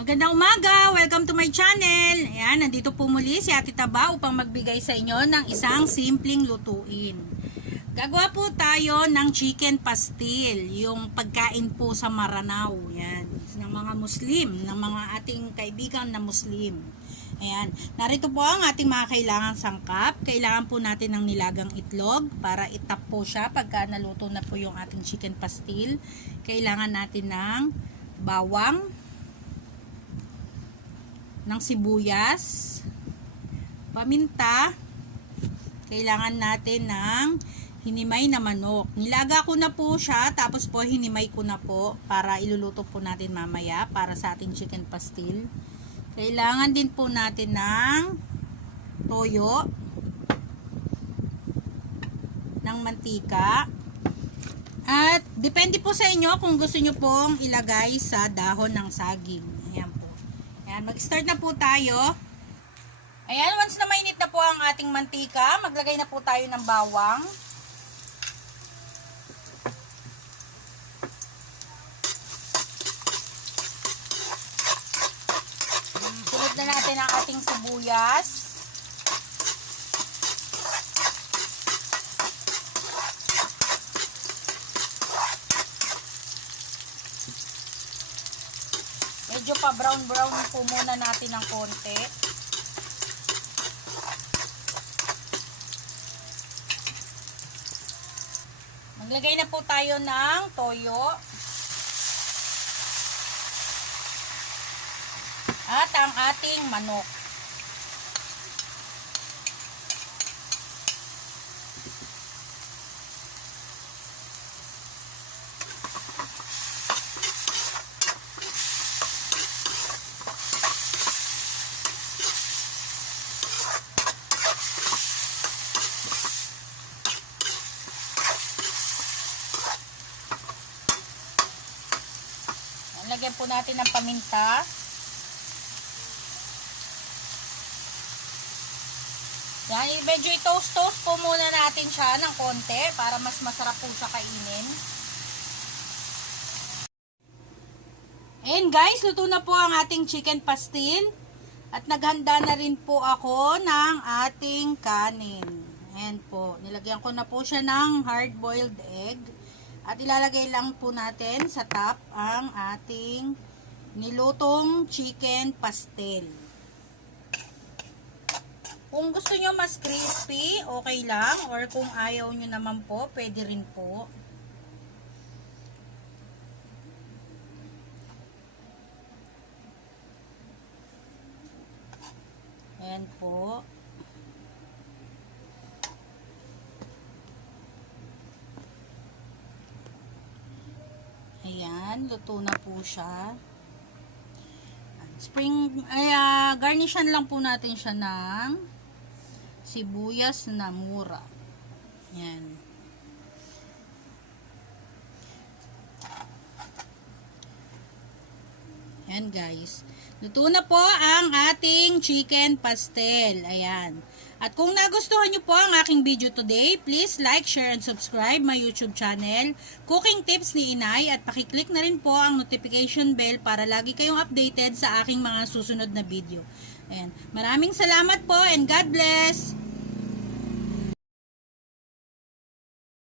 Magandang umaga! Welcome to my channel! Ayan, nandito po muli si Ate Taba upang magbigay sa inyo ng isang simpleng lutuin. Gagawa po tayo ng chicken pastil, yung pagkain po sa Maranao. Ayan, ng mga Muslim, ng mga ating kaibigan na Muslim. Ayan, narito po ang ating mga kailangang sangkap. Kailangan po natin ng nilagang itlog para itap po siya pagka naluto na po yung ating chicken pastil. Kailangan natin ng bawang, ng sibuyas, paminta, kailangan natin ng hinimay na manok. Nilaga ko na po siya, tapos po hinimay ko na po para iluluto po natin mamaya para sa ating chicken pastil. Kailangan din po natin ng toyo, ng mantika, at depende po sa inyo kung gusto nyo pong ilagay sa dahon ng saging. Ayan po. Ayan, mag-start na po tayo. Ayan, once na mainit na po ang ating mantika, maglagay na po tayo ng bawang. Sunod na natin ang ating sibuyas. Medyo pa brown po muna natin ng konti. Maglagay na po tayo ng toyo. At ang ating manok. Lagyan po natin ng paminta. Yan, medyo i-toast po muna natin siya ng konti para mas masarap po siya kainin. Ayan guys, luto na po ang ating chicken pastil. At naghanda na rin po ako ng ating kanin. Ayan po, nilagyan ko na po siya ng hard-boiled egg. At ilalagay lang po natin sa top ang ating nilutong chicken pastil. Kung gusto nyo mas crispy, okay lang. Or kung ayaw nyo naman po, pwede rin po. Ayan po. Ayan, luto na po siya. Garnishan lang po natin siya ng sibuyas na mura. Ayan. Ayan guys. Luto na po ang ating chicken pastel. Ayan. At kung nagustuhan nyo po ang aking video today, please like, share, and subscribe my YouTube channel, Cooking Tips ni Inay, at pakiclick na rin po ang notification bell para lagi kayong updated sa aking mga susunod na video. Ayan. Maraming salamat po and God bless!